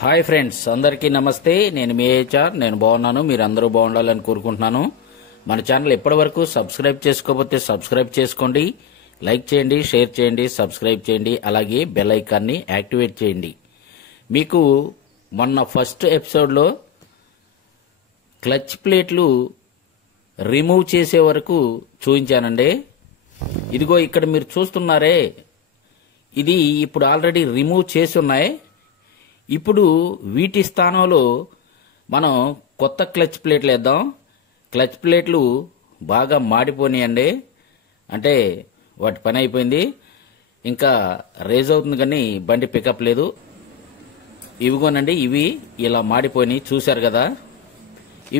Hi friends, అందరికీ నమస్తే. నేను మీ హెచ్ఆర్. నేను బాగున్నాను, మీరు అందరూ బాగుండాలని కోరుకుంటున్నాను. మన ఛానల్ ఇప్పటివరకు సబ్స్క్రైబ్ చేసుకోకపోతే సబ్స్క్రైబ్ చేసుకోండి, లైక్ చేయండి, షేర్ చేయండి, సబ్స్క్రైబ్ చేయండి, అలాగే బెల్ ఐకాన్ని యాక్టివేట్ చేయండి. మీకు మొన్న ఫస్ట్ ఎపిసోడ్లో క్లచ్ ప్లేట్లు రిమూవ్ చేసే వరకు చూపించానండి. ఇదిగో ఇక్కడ మీరు చూస్తున్నారే, ఇది ఇప్పుడు ఆల్రెడీ రిమూవ్ చేసి ఉన్నాయి. ఇప్పుడు వీటి స్థానంలో మనం కొత్త క్లచ్ ప్లేట్లు వేద్దాం. క్లచ్ ప్లేట్లు బాగా మాడిపోయినాయండి, అంటే వాటి పని అయిపోయింది, ఇంకా రేజ్ అవుతుంది కానీ బండి పికప్ లేదు. ఇవిగోనండి, ఇవి ఇలా మాడిపోయినాయి, చూశారు కదా.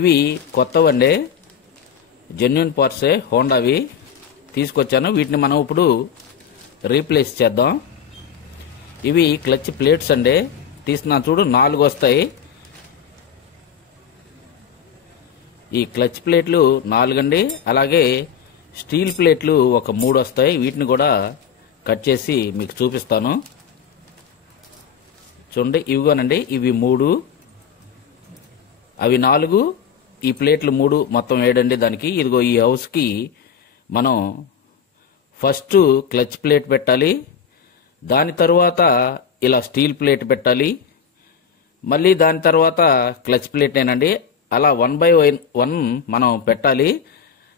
ఇవి కొత్తవండి, జెన్యూన్ పార్ట్సే, హోండావి తీసుకొచ్చాను. వీటిని మనం ఇప్పుడు రీప్లేస్ చేద్దాం. ఇవి క్లచ్ ప్లేట్స్ అండి, తీస్తున్నాను చూడు, 4 వస్తాయి. ఈ క్లచ్ ప్లేట్లు 4 అండి, అలాగే స్టీల్ ప్లేట్లు ఒక 3 వస్తాయి. వీటిని కూడా కట్ చేసి మీకు చూపిస్తాను. చూడండి, ఇవిగోనండి, ఇవి 3, అవి 4, ఈ ప్లేట్లు 3, మొత్తం 7 అండి దానికి. ఇదిగో ఈ హౌస్కి మనం ఫస్ట్ క్లచ్ ప్లేట్ పెట్టాలి, దాని తరువాత ఇలా స్టీల్ ప్లేట్ పెట్టాలి, మళ్ళీ దాని తర్వాత క్లచ్ ప్లేటేనండి. అలా 1 by 1 మనం పెట్టాలి.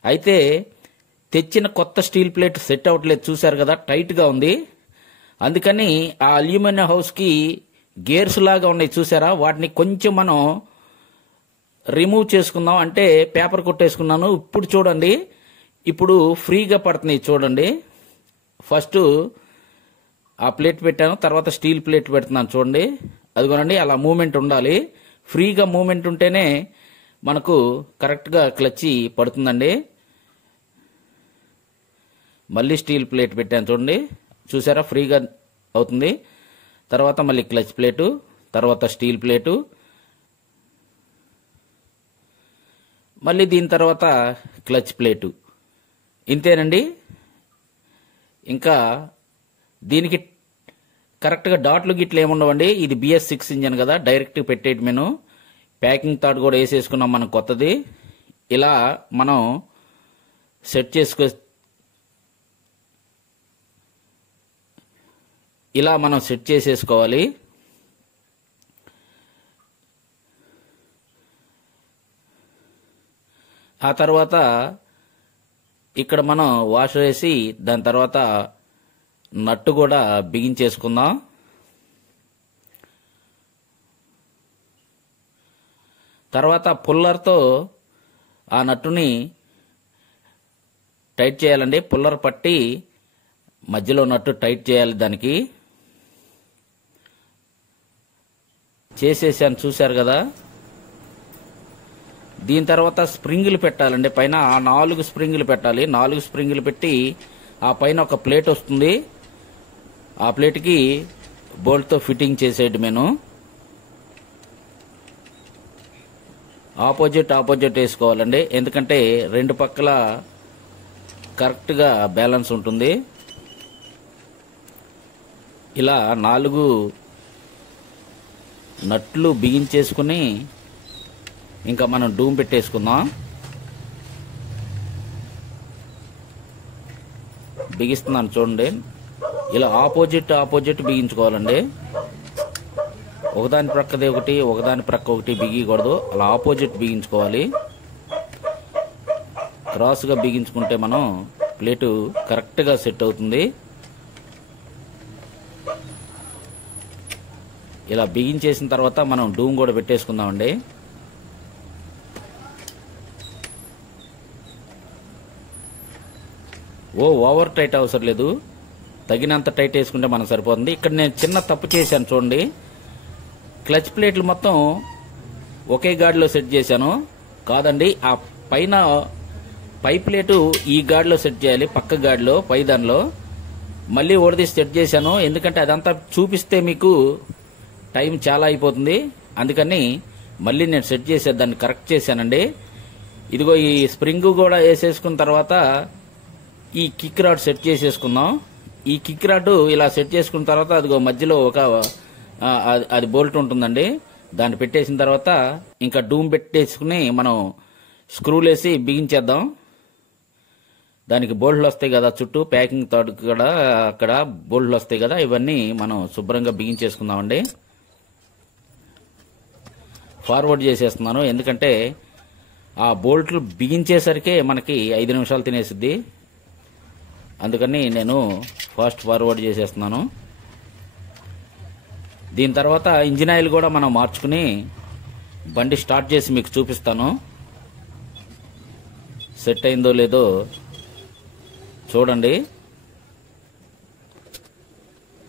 అయితే తెచ్చిన కొత్త స్టీల్ ప్లేట్ సెట్ అవ్వట్లేదు, చూశారు కదా, టైట్గా ఉంది. అందుకని ఆ అల్యూమినియం హౌస్కి గేర్స్ లాగా ఉన్నాయి, చూసారా, వాటిని కొంచెం మనం రిమూవ్ చేసుకుందాం. అంటే పేపర్ కొట్టేసుకున్నాను. ఇప్పుడు చూడండి, ఇప్పుడు ఫ్రీగా పడుతున్నాయి చూడండి. ఫస్ట్ ఆ ప్లేట్ పెట్టాను, తర్వాత స్టీల్ ప్లేట్ పెడుతున్నాను చూడండి. అదిగోనండి, అలా మూమెంట్ ఉండాలి. ఫ్రీగా మూమెంట్ ఉంటేనే మనకు కరెక్ట్గా క్లచ్ పడుతుందండి. మళ్ళీ స్టీల్ ప్లేట్ పెట్టాను చూడండి, చూసారా, ఫ్రీగా అవుతుంది. తర్వాత మళ్ళీ క్లచ్ ప్లేటు, తర్వాత స్టీల్ ప్లేటు, మళ్ళీ దీని తర్వాత క్లచ్ ప్లేటు. ఇంతేనండి. ఇంకా దీనికి కరెక్ట్గా డాట్లు గిట్లు ఏముండవండి. ఇది BS6 ఇంజన్ కదా, డైరెక్ట్ పెట్టేయటమేను. ప్యాకింగ్ తాడు కూడా వేసేసుకున్నాం మనం కొత్తది. ఇలా మనం సెట్ చేసేసుకోవాలి. ఆ తర్వాత ఇక్కడ మనం వాష్ వేసి దాని తర్వాత నట్టు కూడా బిగించేసుకుందాం. తర్వాత పుల్లర్తో ఆ నట్టుని టైట్ చేయాలండి. పుల్లర్ పట్టి మధ్యలో నట్టు టైట్ చేయాలి. దానికి చేసేసాను, చూశారు కదా. దీని తర్వాత స్ప్రింగులు పెట్టాలండి పైన. ఆ 4 స్ప్రింగులు పెట్టాలి. 4 స్ప్రింగులు పెట్టి ఆ పైన ఒక ప్లేట్ వస్తుంది, ఆ ప్లేట్కి బోల్ట్తో ఫిట్టింగ్ చేసేయటమేను. ఆపోజిట్ వేసుకోవాలండి, ఎందుకంటే 2 పక్కల కరెక్ట్గా బ్యాలెన్స్ ఉంటుంది. ఇలా 4 నట్లు బిగించేసుకుని ఇంకా మనం డూమ్ పెట్టేసుకుందాం. బిగిస్తున్నాను చూడండి, ఇలా ఆపోజిట్ బిగించుకోవాలండి. ఒకదాని ప్రక్కది ఒకటి, ఒకదాని ప్రక్క ఒకటి బిగియకూడదు, అలా ఆపోజిట్ బిగించుకోవాలి. క్రాస్గా బిగించుకుంటే మనం ప్లేటు కరెక్ట్గా సెట్ అవుతుంది. ఇలా బిగించేసిన తర్వాత మనం డూమ్ కూడా పెట్టేసుకుందామండి. ఓవర్ టైట్ అవసరం లేదు, తగినంత టైట్ వేసుకుంటే మనం సరిపోతుంది. ఇక్కడ నేను చిన్న తప్పు చేశాను చూడండి. క్లచ్ ప్లేట్లు మొత్తం ఒకే గాడిలో సెట్ చేశాను. కాదండి, ఆ పైన పై ప్లేటు ఈ గాడిలో సెట్ చేయాలి, పక్క గాడిలో, పై దానిలో. మళ్ళీ ఓడదీసి సెట్ చేశాను, ఎందుకంటే అదంతా చూపిస్తే మీకు టైం చాలా అయిపోతుంది. అందుకని మళ్ళీ నేను సెట్ చేసేదాన్ని కరెక్ట్ చేశానండి. ఇదిగో ఈ స్ప్రింగ్ కూడా వేసేసుకున్న తర్వాత ఈ కిక్ రాడ్ సెట్ చేసేసుకుందాం. ఈ కిక్ రాడ్ ఇలా సెట్ చేసుకున్న తర్వాత అదిగో మధ్యలో ఒక అది బోల్ట్ ఉంటుందండి. దాన్ని పెట్టేసిన తర్వాత ఇంకా డూమ్ పెట్టేసుకుని మనం స్క్రూలేసి బిగించేద్దాం. దానికి బోల్ట్లు వస్తాయి కదా, చుట్టూ ప్యాకింగ్ తాడు కూడా అక్కడ బోల్ట్లు వస్తాయి కదా, ఇవన్నీ మనం శుభ్రంగా బిగించేసుకుందామండి. ఫార్వర్డ్ చేసేస్తున్నాను, ఎందుకంటే ఆ బోల్ట్లు బిగించేసరికే మనకి 5 నిమిషాలు తినేసిద్ది. అందుకని నేను ఫాస్ట్ ఫార్వర్డ్ చేసేస్తున్నాను. దీని తర్వాత ఇంజిన్ ఆయిల్ కూడా మనం మార్చుకుని బండి స్టార్ట్ చేసి మీకు చూపిస్తాను. సెట్ అయిందో లేదో చూడండి.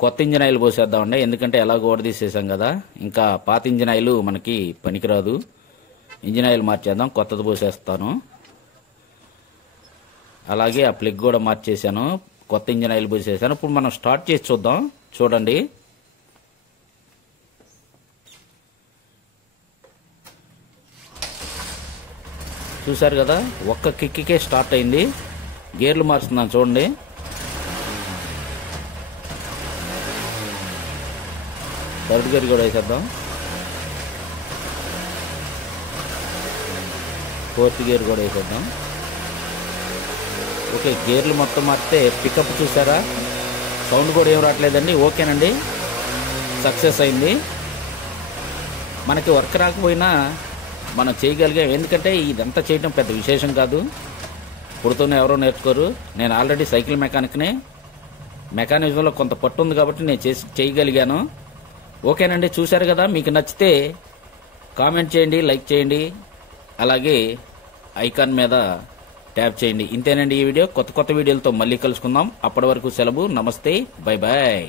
కొత్త ఇంజిన్ ఆయిల్ పోసేద్దామండి, ఎందుకంటే ఎలాగో ఓడదీసేసాం కదా, ఇంకా పాత ఇంజిన్ ఆయిల్ మనకి పనికిరాదు. ఇంజిన్ ఆయిల్ మార్చేద్దాం, కొత్తది పోసేస్తాను. అలాగే ఆ ప్లగ్ కూడా మార్చేసాను, కొత్త ఇంజిన్ ఆయిల్ పోసేసాను. ఇప్పుడు మనం స్టార్ట్ చేసి చూద్దాం. చూడండి, చూసారు కదా, ఒక్క కిక్కే స్టార్ట్ అయింది. గేర్లు మారుస్తున్నాను చూడండి. థర్డ్ గేర్ కూడా వేసేద్దాం. ఫోర్త్ గేర్ కూడా వేసేద్దాం. ఓకే, గేర్లు మొత్తం మారితే పికప్ చూసారా, సౌండ్ కూడా ఏం రావట్లేదండి. ఓకేనండి, సక్సెస్ అయింది. మనకి వర్క్ రాకపోయినా మనం చేయగలిగాం, ఎందుకంటే ఇదంతా చేయడం పెద్ద విశేషం కాదు. పుడుతూనే ఎవరో నేర్చుకోరు. నేను ఆల్రెడీ సైకిల్ మెకానిక్నే, మెకానిజంలో కొంత పట్టు ఉంది కాబట్టి నేను చేయగలిగాను. ఓకేనండి, చూశారు కదా. మీకు నచ్చితే కామెంట్ చేయండి, లైక్ చేయండి, అలాగే ఐకాన్ మీద ట్యాప్ చేయండి. ఇంతేనండి ఈ వీడియో. కొత్త వీడియోలతో మళ్ళీ కలుసుకుందాం. అప్పటి వరకు సెలవు. నమస్తే, బై బాయ్.